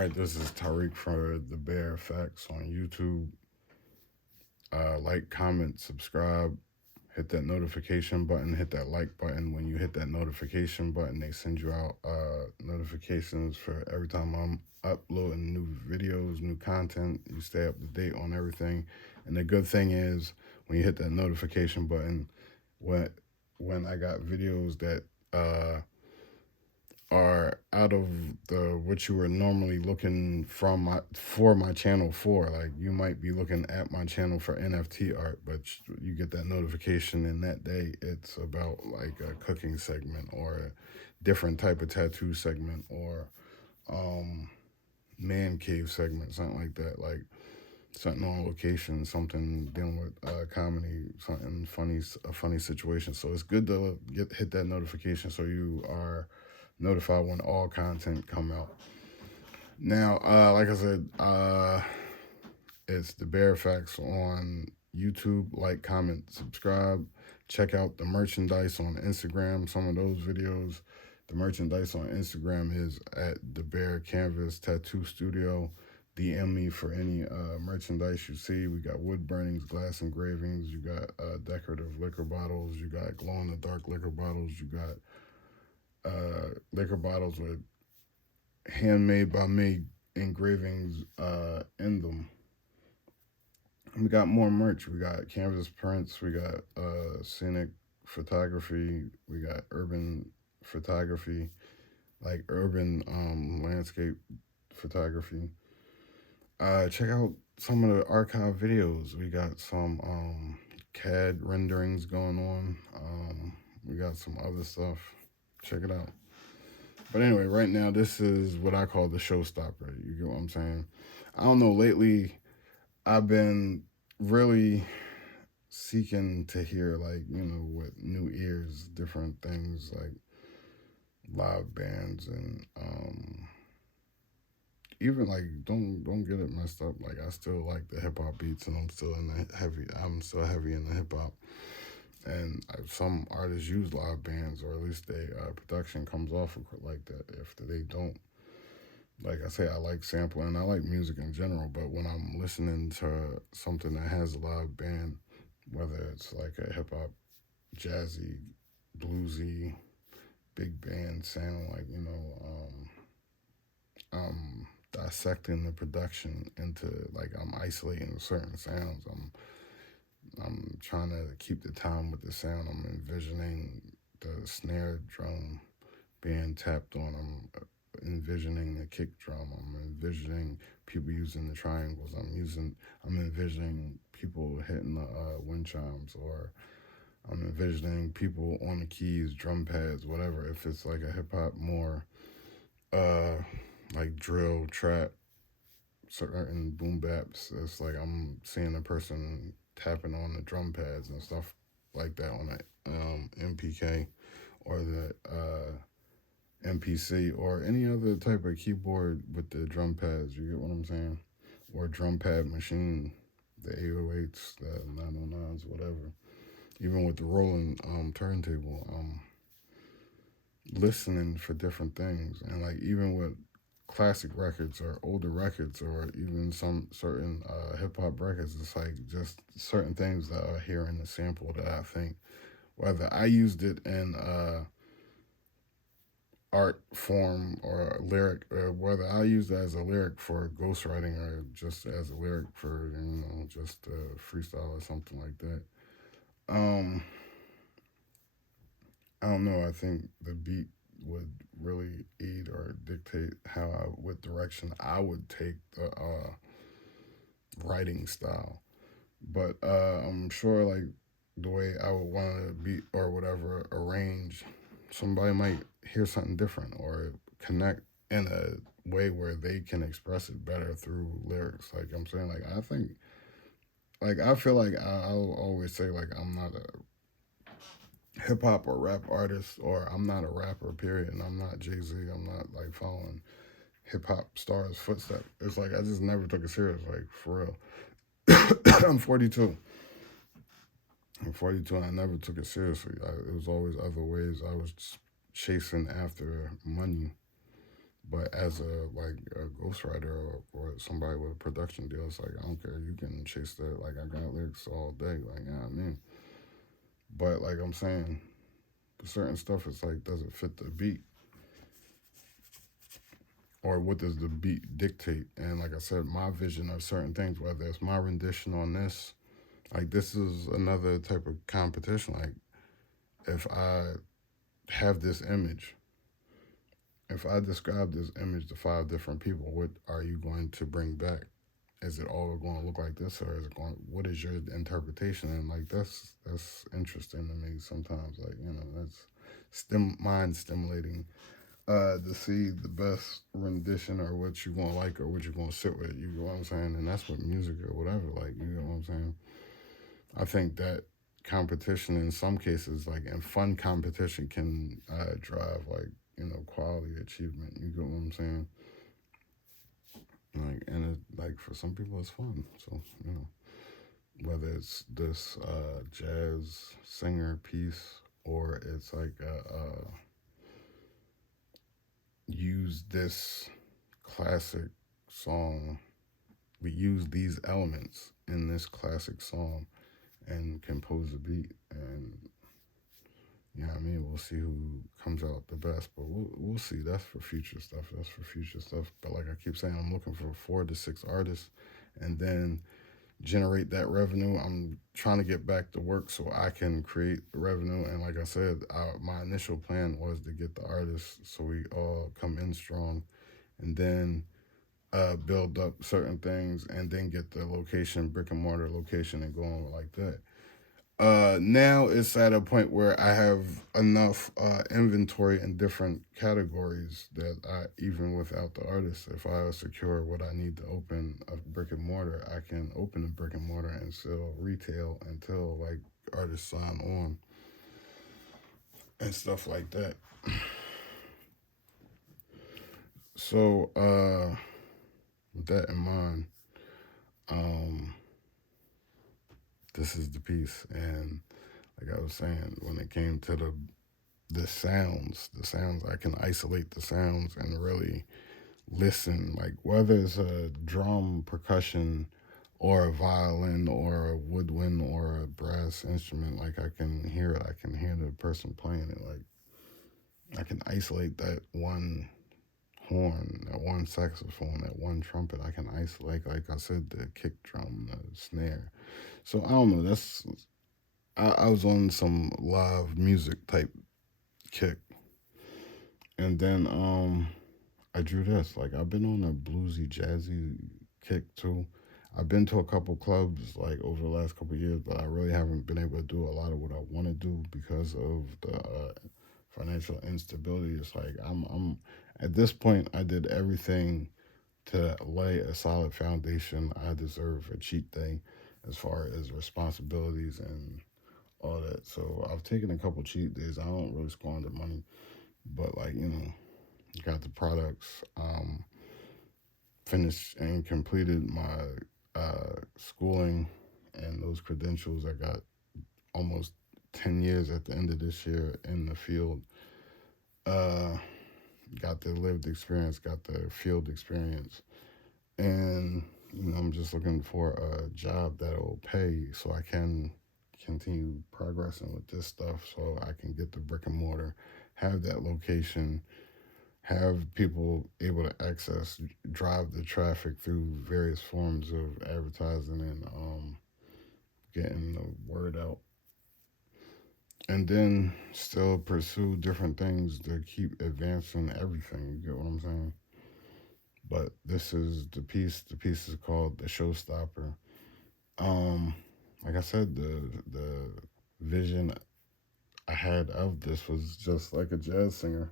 All right, this is Tariq for DaBear Facts on YouTube. Like, comment, subscribe, hit that notification button, hit that like button. When you hit that notification button, they send you out notifications for every time I'm uploading new videos, new content. You stay up to date on everything. And the good thing is, when you hit that notification button, when I got videos that are out of the what you were normally looking for my channel for. Like, you might be looking at my channel for NFT art, but you get that notification, and that day it's about like a cooking segment or a different type of tattoo segment or man cave segment, something like that. Like something on location, something dealing with comedy, something funny, a funny situation. So it's good to hit that notification so you are notified when all content come out. Now, like I said, it's DaBear Facts on YouTube. Like, comment, subscribe. Check out the merchandise on Instagram. Some of those videos. The merchandise on Instagram is at DaBear Canvas Tattoo Studio. DM me for any merchandise you see. We got wood burnings, glass engravings. You got decorative liquor bottles. You got glow-in-the-dark liquor bottles. You got liquor bottles with handmade by me engravings in them. And we got more merch. We got canvas prints. We got scenic photography. We got urban photography, like urban landscape photography. Check out some of the archive videos. We got some CAD renderings going on. We got some other stuff. Check it out. But anyway, right now, this is what I call the showstopper. You get what I'm saying? I don't know, lately, I've been really seeking to hear, like, with new ears, different things, like live bands and even, like, don't get it messed up. Like, I still like the hip-hop beats, and I'm still heavy in the hip-hop. And some artists use live bands, or at least they production comes off of like that. If they don't, like I say, I like sampling. I like music in general, but when I'm listening to something that has a live band, whether it's like a hip hop, jazzy, bluesy, big band sound, like I'm dissecting the production into, like, I'm isolating certain sounds. I'm trying to keep the time with the sound. I'm envisioning the snare drum being tapped on. I'm envisioning the kick drum. I'm envisioning people using the triangles. I'm envisioning people hitting the wind chimes, or I'm envisioning people on the keys, drum pads, whatever. If it's like a hip hop, more like drill, trap, certain boom baps, it's like I'm seeing a person tapping on the drum pads and stuff like that on the MPK or the MPC or any other type of keyboard with the drum pads. You get what I'm saying? Or drum pad machine, the 808s, the 909s, whatever. Even with the rolling turntable, listening for different things. And like, even with classic records or older records or even some certain hip-hop records, it's like just certain things that I hear in the sample that I think, whether I used it in art form or lyric, or whether I used it as a lyric for ghostwriting or just as a lyric for, just freestyle or something like that. I don't know. I think the beat would really aid or dictate what direction I would take the writing style. But I'm sure, like, the way I would want to beat or whatever arrange, somebody might hear something different or connect in a way where they can express it better through lyrics. Like I'm saying, I feel like I'll always say, like, I'm not a hip hop or rap artist, or I'm not a rapper, period, and I'm not Jay-Z. I'm not like following hip hop stars' footsteps. It's like I just never took it serious, like, for real. I'm 42. I'm 42, and I never took it seriously. It was always other ways. I was chasing after money. But as a ghostwriter or somebody with a production deal, it's like I don't care. You can chase that. Like I got lyrics all day. Like you know what I mean. But like I'm saying, certain stuff it's like does it fit the beat or what does the beat dictate? And like I said, my vision of certain things, whether it's my rendition on this, like this is another type of competition. Like if I have this image, if I describe this image to 5 different people, what are you going to bring back? Is it all going to look like this, or is it going? What is your interpretation? And like that's interesting to me sometimes. Like that's mind stimulating. To see the best rendition or what you gonna like or what you gonna sit with. You know what I'm saying? And that's what music or whatever. Like you know what I'm saying? I think that competition in some cases, like and fun competition, can drive like quality achievement. You get what I'm saying? Like and it, like for some people it's fun. So whether it's this jazz singer piece or it's like use this classic song. We use these elements in this classic song and compose a beat, and I mean, we'll see who comes out the best, but we'll see. That's for future stuff. That's for future stuff. But like I keep saying, I'm looking for 4 to 6 artists, and then generate that revenue. I'm trying to get back to work so I can create the revenue. And like I said, my initial plan was to get the artists so we all come in strong, and then build up certain things, and then get the location, brick and mortar location, and go on like that. Now it's at a point where I have enough inventory in different categories that even without the artist, if I secure what I need to open a brick and mortar, I can open a brick and mortar and sell retail until like artists sign on and stuff like that. So, with that in mind, this is the piece. And like I was saying, when it came to the sounds, I can isolate the sounds and really listen. Like whether it's a drum, percussion, or a violin, or a woodwind, or a brass instrument, like I can hear it. I can hear the person playing it. Like I can isolate that one horn, that one saxophone, that one trumpet. I can isolate, like I said, the kick drum, the snare. So I don't know. I was on some live music type kick, and then I drew this. Like I've been on a bluesy, jazzy kick too. I've been to a couple clubs like over the last couple of years, but I really haven't been able to do a lot of what I want to do because of the financial instability. It's like I'm at this point. I did everything to lay a solid foundation. I deserve a cheat day as far as responsibilities and all that. So I've taken a couple cheat days. I don't really squander money, but like got the products. Finished and completed my schooling and those credentials. I got almost 10 years at the end of this year in the field. Got the lived experience, got the field experience, and I'm just looking for a job that will pay so I can continue progressing with this stuff, so I can get the brick and mortar, have that location, have people able to access, drive the traffic through various forms of advertising and getting the word out. And then still pursue different things to keep advancing everything. You get what I'm saying? But this is the piece. The piece is called The Showstopper. Like I said, the vision I had of this was just like a jazz singer.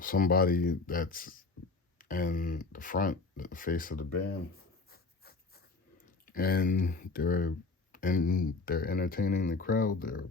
Somebody that's in the front, the face of the band. And they're entertaining the crowd. They're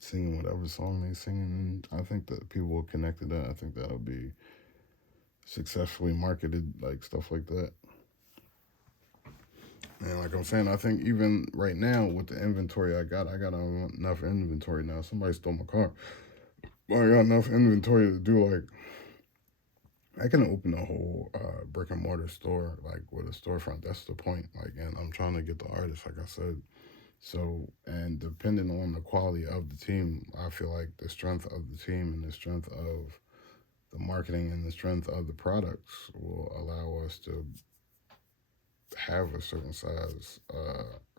singing whatever song they're singing. And I think that people will connect to that. I think that'll be successfully marketed, like stuff like that. And like I'm saying, I think even right now with the inventory I got enough inventory now. Somebody stole my car. I got enough inventory to do like I can open a whole brick and mortar store, like with a storefront. That's the point. Like, and I'm trying to get the artists, like I said. So, and depending on the quality of the team, I feel like the strength of the team and the strength of the marketing and the strength of the products will allow us to have a certain size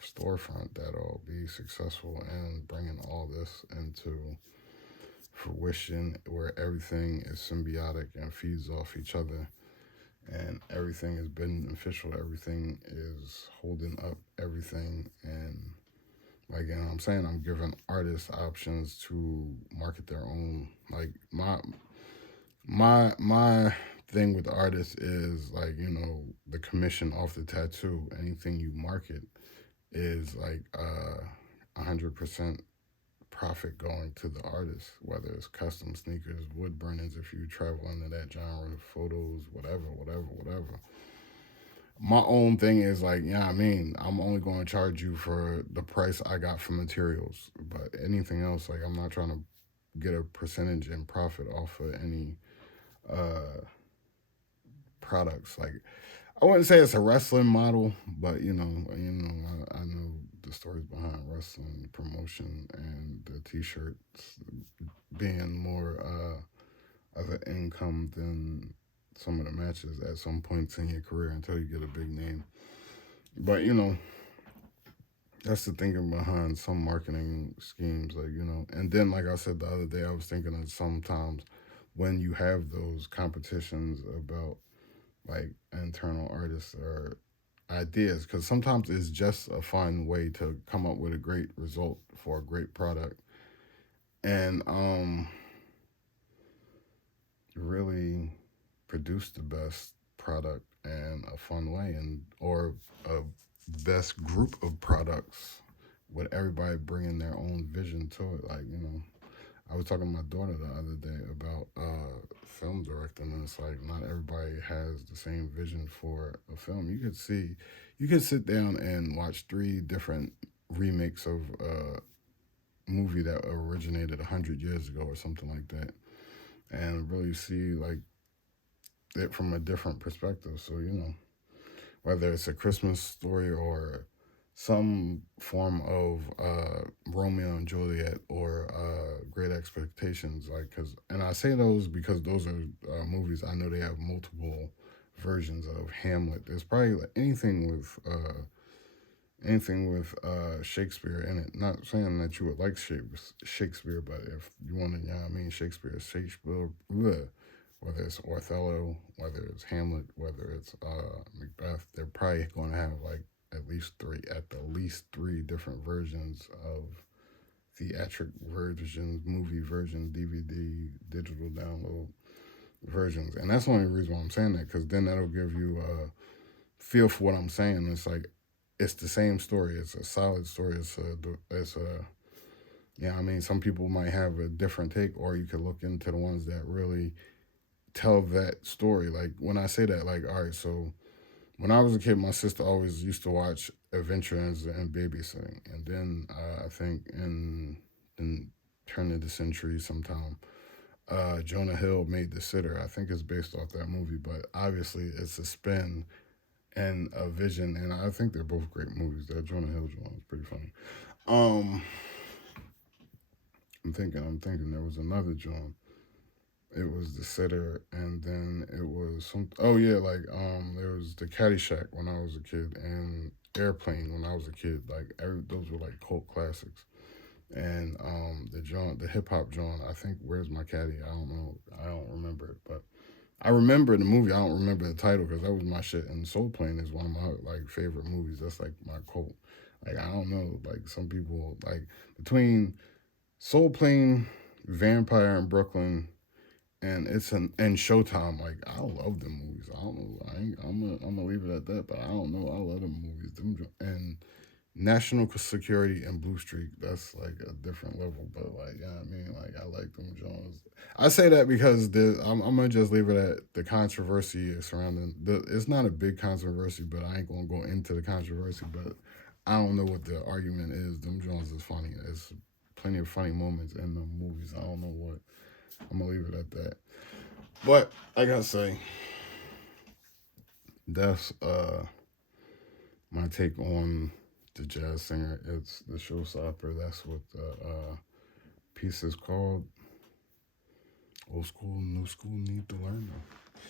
storefront that'll be successful in bringing all this into fruition, where everything is symbiotic and feeds off each other, and everything is beneficial, everything is holding up everything. And like, and I'm saying, I'm giving artists options to market their own. Like, my thing with artists is, like, the commission off the tattoo. Anything you market is like 100% profit going to the artist, whether it's custom sneakers, wood burnings, if you travel into that genre, photos, whatever. My own thing is like, yeah, I mean, I'm only going to charge you for the price I got for materials, but anything else, like, I'm not trying to get a percentage in profit off of any uh products. Like, I wouldn't say it's a wrestling model, but I know the stories behind wrestling promotion and the t-shirts being more of an income than some of the matches at some points in your career until you get a big name. But that's the thinking behind some marketing schemes, like, and then, like I said the other day, I was thinking that sometimes when you have those competitions about like internal artists or ideas, because sometimes it's just a fun way to come up with a great result for a great product, and really produce the best product in a fun way, and or a best group of products with everybody bringing their own vision to it. Like, I was talking to my daughter the other day about film directing, and it's like not everybody has the same vision for a film. You could sit down and watch three different remakes of a movie that originated 100 years ago or something like that, and really see like it from a different perspective. So whether it's a Christmas story or some form of Romeo and Juliet or Great Expectations, like, and I say those because those are movies I know they have multiple versions of. Hamlet. There's probably like anything with Shakespeare in it. Not saying that you would like Shakespeare, but if you want to, Shakespeare. Bleh. Whether it's Othello, whether it's Hamlet, whether it's Macbeth, they're probably going to have like at the least three different versions of theatric versions, movie versions, DVD, digital download versions. And that's the only reason why I'm saying that, because then that'll give you a feel for what I'm saying. It's like, it's the same story. It's a solid story. Yeah, I mean, some people might have a different take, or you could look into the ones that really tell that story. Like, when I say that, like, all right, so when I was a kid, my sister always used to watch Adventures and Babysitting, and then I think in turn of the century sometime, Jonah Hill made The Sitter. I think it's based off that movie, but obviously it's a spin and a vision, and I think they're both great movies. That Jonah Hill one is pretty funny. Um, I'm thinking there was another John. It was The Sitter, and then it was some. Oh yeah, like there was the Caddyshack when I was a kid, and Airplane when I was a kid. Like, those were like cult classics. And the hip hop John. I think Where's My Caddy? I don't know. I don't remember it, but I remember the movie. I don't remember the title because that was my shit. And Soul Plane is one of my like favorite movies. That's like my cult. Like, I don't know. Like, some people like between Soul Plane, Vampire in Brooklyn, and Showtime. Like, I love them movies. I don't know. I'm gonna leave it at that. But I don't know. I love them movies. And National Security and Blue Streak. That's like a different level. But like, yeah, I mean, like, I like them Jones. I say that because I'm gonna just leave it at the controversy surrounding It's not a big controversy, but I ain't gonna go into the controversy. But I don't know what the argument is. Them Jones is funny. There's plenty of funny moments in the movies. I don't know what. I'm gonna leave it at that. But I gotta say, that's my take on the jazz singer. It's the Showstopper. That's what the piece is called. Old school, new school need to learn though.